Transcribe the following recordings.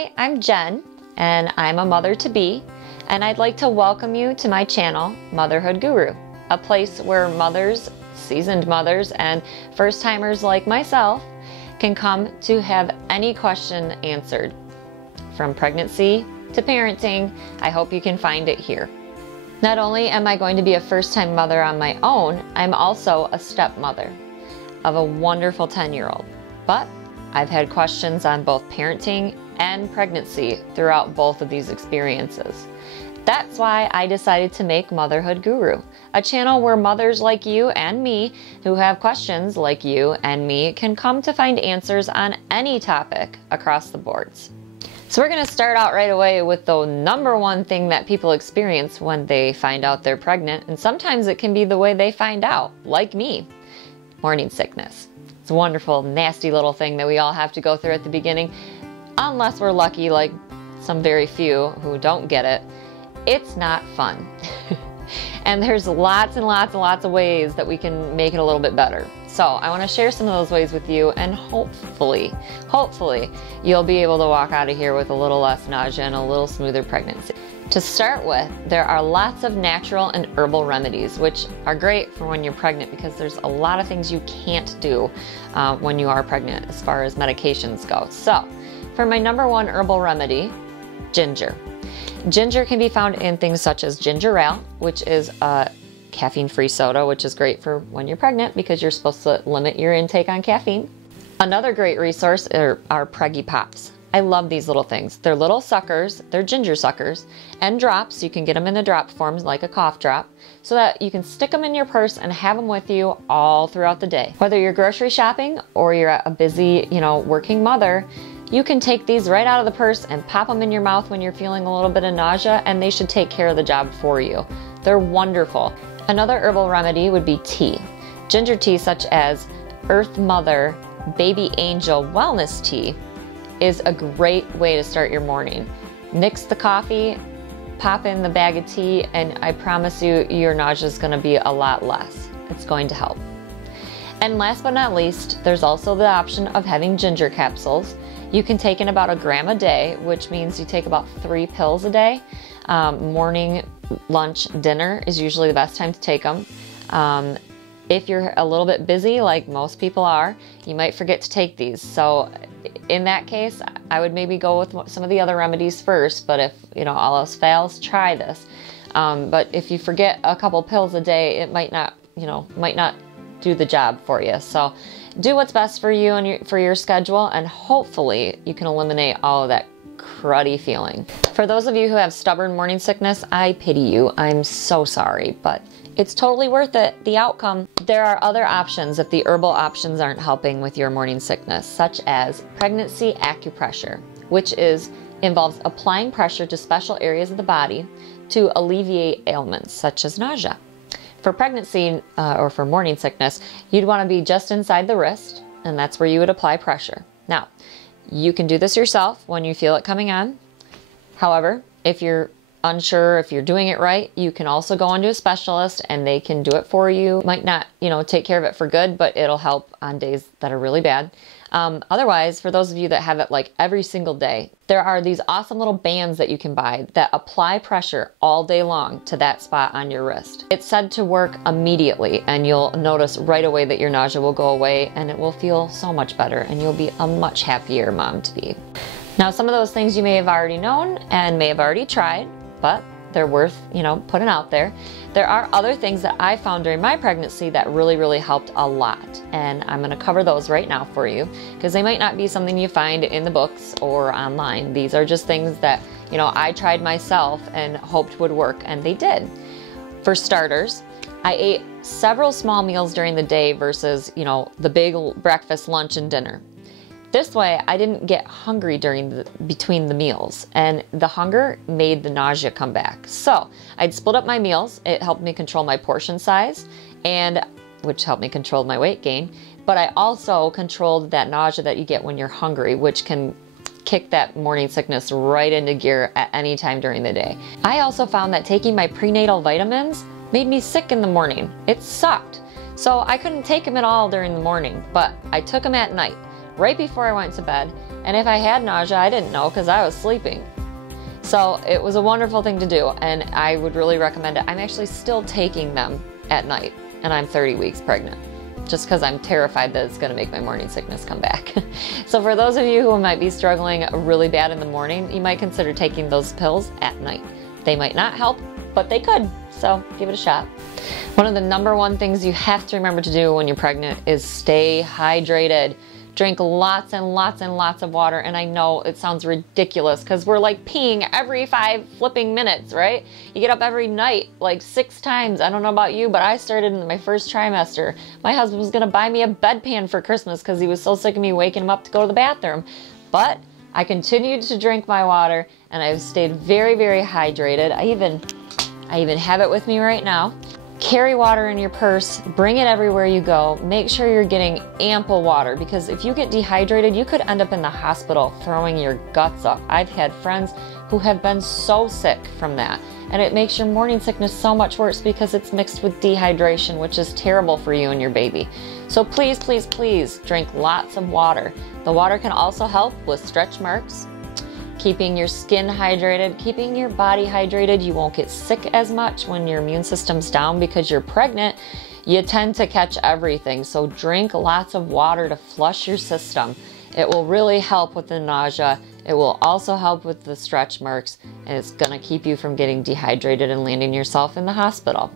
Hi, I'm Jen, and I'm a mother-to-be, and I'd like to welcome you to my channel, Motherhood Guru, a place where mothers, seasoned mothers, and first-timers like myself can come to have any question answered. From pregnancy to parenting, I hope you can find it here. Not only am I going to be a first-time mother on my own, I'm also a stepmother of a wonderful 10-year-old. But I've had questions on both parenting and pregnancy throughout both of these experiences. That's why I decided to make Motherhood Guru, a channel where mothers like you and me who have questions like you and me can come to find answers on any topic across the boards. So we're going to start out right away with the number one thing that people experience when they find out they're pregnant, and sometimes it can be the way they find out, like me, morning sickness. It's a wonderful, nasty little thing that we all have to go through at the beginning, unless we're lucky like some very few who don't get it. It's not fun. And there's lots and lots and lots of ways that we can make it a little bit better. So I want to share some of those ways with you, and hopefully you'll be able to walk out of here with a little less nausea and a little smoother pregnancy. To start with, there are lots of natural and herbal remedies, which are great for when you're pregnant because there's a lot of things you can't do when you are pregnant as far as medications go. So for my number one herbal remedy, ginger. Ginger can be found in things such as ginger ale, which is a caffeine-free soda, which is great for when you're pregnant because you're supposed to limit your intake on caffeine. Another great resource are Preggy Pops. I love these little things. They're little suckers, they're ginger suckers, and drops. You can get them in the drop forms like a cough drop, so that you can stick them in your purse and have them with you all throughout the day. Whether you're grocery shopping or you're a busy, working mother, you can take these right out of the purse and pop them in your mouth when you're feeling a little bit of nausea, and they should take care of the job for you. They're wonderful. Another herbal remedy would be tea. Ginger tea such as Earth Mother Baby Angel Wellness Tea is a great way to start your morning. Nix the coffee, pop in the bag of tea, and I promise you your nausea is going to be a lot less. It's going to help. And last but not least, there's also the option of having ginger capsules. You can take in about 1 gram a day, which means you take about 3 pills a day. Morning, lunch, dinner is usually the best time to take them. If you're a little bit busy, like most people are, you might forget to take these. So in that case, I would maybe go with some of the other remedies first, but if all else fails, try this. But if you forget a couple pills a day, it might not do the job for you. So do what's best for you and for your schedule, and hopefully you can eliminate all of that cruddy feeling. For those of you who have stubborn morning sickness, I pity you. I'm so sorry, but it's totally worth it, the outcome. There are other options if the herbal options aren't helping with your morning sickness, such as pregnancy acupressure, which involves applying pressure to special areas of the body to alleviate ailments such as nausea. For pregnancy or for morning sickness, you'd want to be just inside the wrist, and that's where you would apply pressure. Now, you can do this yourself when you feel it coming on. However, if you're unsure if you're doing it right, you can also go on to a specialist and they can do it for you. Might not, take care of it for good, but it'll help on days that are really bad. Otherwise, for those of you that have it like every single day, there are these awesome little bands that you can buy that apply pressure all day long to that spot on your wrist. It's said to work immediately, and you'll notice right away that your nausea will go away and it will feel so much better, and you'll be a much happier mom to be. Now, some of those things you may have already known and may have already tried, but they're worth, putting out there. There are other things that I found during my pregnancy that really helped a lot, and I'm going to cover those right now for you because they might not be something you find in the books or online. These are just things that, I tried myself and hoped would work, and they did. For starters, I ate several small meals during the day versus, the big breakfast, lunch, and dinner. This way, I didn't get hungry between the meals, and the hunger made the nausea come back. So I'd split up my meals. It helped me control my portion size, which helped me control my weight gain. But I also controlled that nausea that you get when you're hungry, which can kick that morning sickness right into gear at any time during the day. I also found that taking my prenatal vitamins made me sick in the morning. It sucked. So I couldn't take them at all during the morning, but I took them at night. right before I went to bed. And if I had nausea, I didn't know because I was sleeping. So it was a wonderful thing to do, and I would really recommend it. I'm actually still taking them at night, and I'm 30 weeks pregnant, just because I'm terrified that it's going to make my morning sickness come back. So for those of you who might be struggling really bad in the morning, you might consider taking those pills at night. They might not help, but they could, so give it a shot. One of the #1 things you have to remember to do when you're pregnant is stay hydrated. Drink lots and lots and lots of water, and I know it sounds ridiculous because we're like peeing every 5 flipping minutes, right? You get up every night like 6 times. I don't know about you, but I started in my first trimester. My husband was gonna buy me a bedpan for Christmas because he was so sick of me waking him up to go to the bathroom. But I continued to drink my water, and I've stayed very, very hydrated. I even have it with me right now. Carry water in your purse, bring it everywhere you go. Make sure you're getting ample water, because if you get dehydrated, you could end up in the hospital throwing your guts up. I've had friends who have been so sick from that, and it makes your morning sickness so much worse because it's mixed with dehydration, which is terrible for you and your baby. So please, please, please drink lots of water. The water can also help with stretch marks, keeping your skin hydrated, keeping your body hydrated. You won't get sick as much when your immune system's down because you're pregnant. You tend to catch everything. So drink lots of water to flush your system. It will really help with the nausea. It will also help with the stretch marks, and it's gonna keep you from getting dehydrated and landing yourself in the hospital.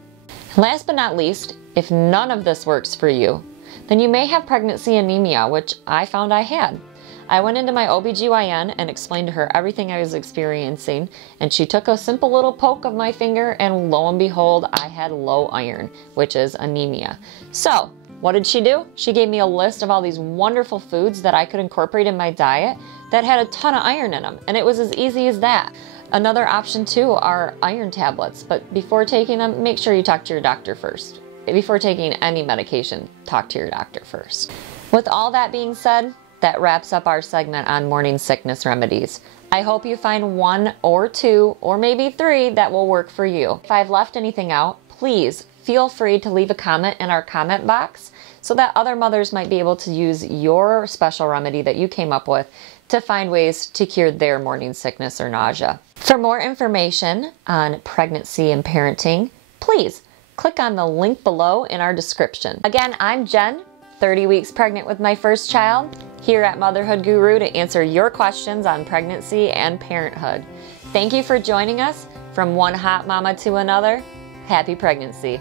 Last but not least, if none of this works for you, then you may have pregnancy anemia, which I found I had. I went into my OBGYN and explained to her everything I was experiencing, and she took a simple little poke of my finger, and lo and behold, I had low iron, which is anemia. So what did she do? She gave me a list of all these wonderful foods that I could incorporate in my diet that had a ton of iron in them, and it was as easy as that. Another option too are iron tablets, but before taking them, make sure you talk to your doctor first. Before taking any medication, talk to your doctor first. With all that being said, that wraps up our segment on morning sickness remedies. I hope you find 1 or 2 or maybe 3 that will work for you. If I've left anything out, please feel free to leave a comment in our comment box so that other mothers might be able to use your special remedy that you came up with to find ways to cure their morning sickness or nausea. For more information on pregnancy and parenting, please click on the link below in our description. Again, I'm Jen, 30 weeks pregnant with my first child, here at Motherhood Guru to answer your questions on pregnancy and parenthood. Thank you for joining us. From one hot mama to another, happy pregnancy.